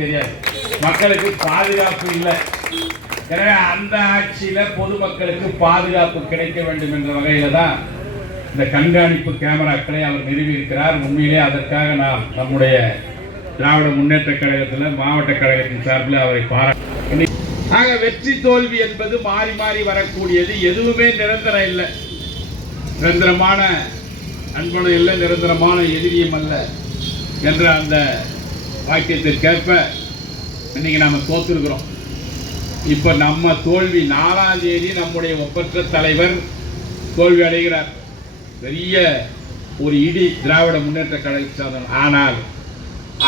தெரியாது, மக்களுக்கு பாதுகாப்பு இல்லை. எனவே அந்த ஆட்சியில பொதுமக்களுக்கு பாதுகாப்பு கிடைக்க வேண்டும் என்ற வகையில தான் இந்த கண்காணிப்பு கேமராக்களை அவர் நிறுவியிருக்கிறார். உண்மையிலே அதற்காக நாம் நம்முடைய திராவிட முன்னேற்ற கழகத்தில் மாவட்ட கழகத்தின் சார்பில் அவரை பாராட்டு. ஆக வெற்றி தோல்வி என்பது மாறி மாறி வரக்கூடியது, எதுவுமே நிரந்தரம் இல்லை. நிரந்தரமான அன்பனும் இல்லை, நிரந்தரமான எதிரியும் அல்ல என்ற அந்த வாக்கியத்திற்கேற்ப இன்னைக்கு நாம தோத்துருக்கிறோம். இப்ப நம்ம தோல்வி 4ஆம் தேதி நம்முடைய ஒப்பற்ற தலைவர் தோல்வி அடைகிறார். பெரிய ஒரு இடி திராவிட முன்னேற்ற கழக. ஆனால்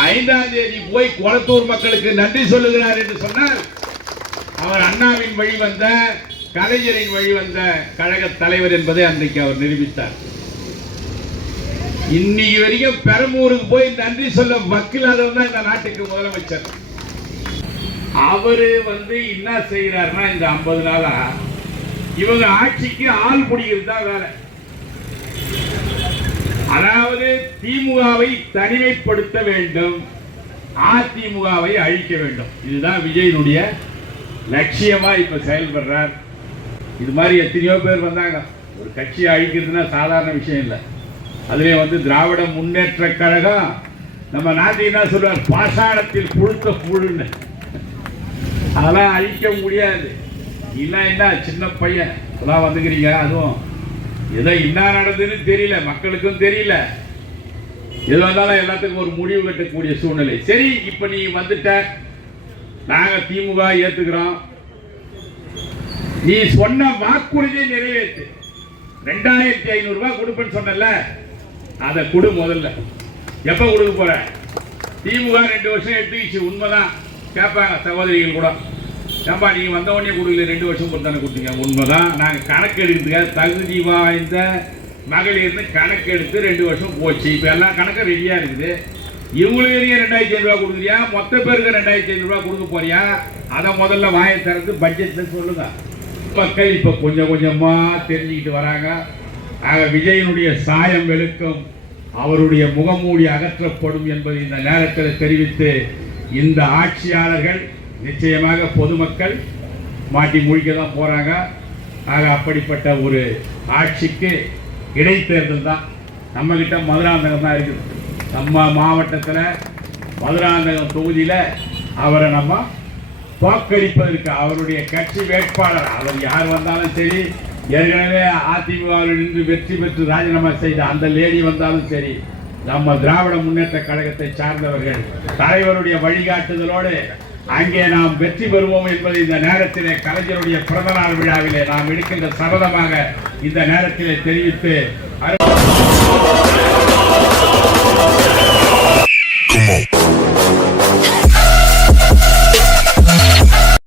5ஆம் தேதி போய் கொளத்தூர் மக்களுக்கு நன்றி சொல்லுகிறார் என்று சொன்னால் அவர் அண்ணாவின் வழி வந்த, கலைஞரின் வழி வந்த கழக தலைவர் என்பதை அன்றைக்கு அவர் நிரூபித்தார். இன்னைக்கு வரைக்கும் பெரம்பூருக்கு போய் நன்றி சொல்ல வக்கில்லாதவன் தான் இந்த நாட்டுக்கு முதலமைச்சர். அவரு என்ன செய்கிறார்னா, இந்த 50 நாளா இவங்க ஆட்சிக்கு ஆள் பிடிக்கிறது தான் வேலை. அதாவது திமுகவை தனிமைப்படுத்த வேண்டும், அதிமுகவை அழிக்க வேண்டும். இதுதான் விஜயனுடைய லட்சியமா இப்ப செயல்படுறார். இது மாதிரி எத்தனையோ பேர் வந்தாங்க. ஒரு கட்சியை அழிக்கிறதுனா சாதாரண விஷயம் இல்லை. அதுலேயே திராவிட முன்னேற்ற கழகம் நம்ம நாட்டை என்ன சொல்றார், பாசாளத்தில் புழுத்த புழுன்னு. அதெல்லாம் அழிக்க முடியாது. இல்லை என்ன சின்ன பையன் இப்பதான் வந்துக்கிறீங்க, அதுவும் ஏதோ என்ன நடந்ததுன்னு தெரியல, மக்களுக்கும் தெரியல. எது வந்தாலும் எல்லாத்துக்கும் ஒரு முடிவு கட்டக்கூடிய சூழ்நிலை. சரி, இப்ப நீ வந்துட்ட, நாங்க திமுக ஏத்துக்கிறோம். நீ சொன்ன வாக்குறுதியை நிறைவேற்று. 2500 ரூபாய் கொடுப்பேன்னு சொன்னல, அதை கொடு. முதல்ல எப்ப கொடுக்க போற? திமுக 2 வருஷம் எடுத்துக்கிச்சு, உண்மைதான். கேட்பாங்க சகோதரிகள் கூட, ஏன்பா நீங்க வந்த உடனே கொடுக்கல, 2 வருஷம் கொடுத்தானே கொடுத்தீங்க. உண்மைதான். நாங்க கணக்கு எடுக்கிறதுக்காக தகுதி வாய்ந்த மகளிர்னு கணக்கு எடுத்து 2 வருஷம் போச்சு. இப்ப எல்லாம் கணக்கு ரெடியா இருக்குது. இவங்களுக்கு 2500 ரூபாய் கொடுக்குறியா, மொத்த பேருக்கு 2500 ரூபாய் கொடுக்க போறியா? அதை முதல்ல வாயை திறந்து பட்ஜெட்ல சொல்லுங்க. மக்கள் இப்ப கொஞ்சம் கொஞ்சமா தெரிஞ்சுக்கிட்டு வராங்க. ஆக விஜயனுடைய சாயம் வெளுக்கும், அவருடைய முகமூடி அகற்றப்படும் என்பதை இந்த நேரத்தில் தெரிவித்து, இந்த ஆட்சியாளர்கள் நிச்சயமாக பொதுமக்கள் மாட்டி முழிக்க தான் போறாங்க. ஆக அப்படிப்பட்ட ஒரு ஆட்சிக்கு இடைத்தேர்தல் தான். நம்ம கிட்ட மதுராந்தகம் தான் இருக்குது. நம்ம மாவட்டத்தில் மதுராந்தகம் தொகுதியில் அவரை நம்ம வாக்களிப்பதற்கு அவருடைய கட்சி வேட்பாளர் அவர் யார் வந்தாலும் சரி, ஏற்கனவே அதிமுகவில் நின்று வெற்றி பெற்று ராஜினாமா செய்த அந்த லேடி வந்தாலும் சரி, நம்ம திராவிட முன்னேற்ற கழகத்தை சார்ந்தவர்கள் தலைவருடைய வழிகாட்டுதலோடு அங்கே நாம் வெற்றி பெறுவோம் என்பதை இந்த நேரத்திலே கலைஞருடைய பிறந்தநாள் விழாவிலே நாம் எடுக்கின்ற சபதமாக இந்த நேரத்திலே தெரிவித்து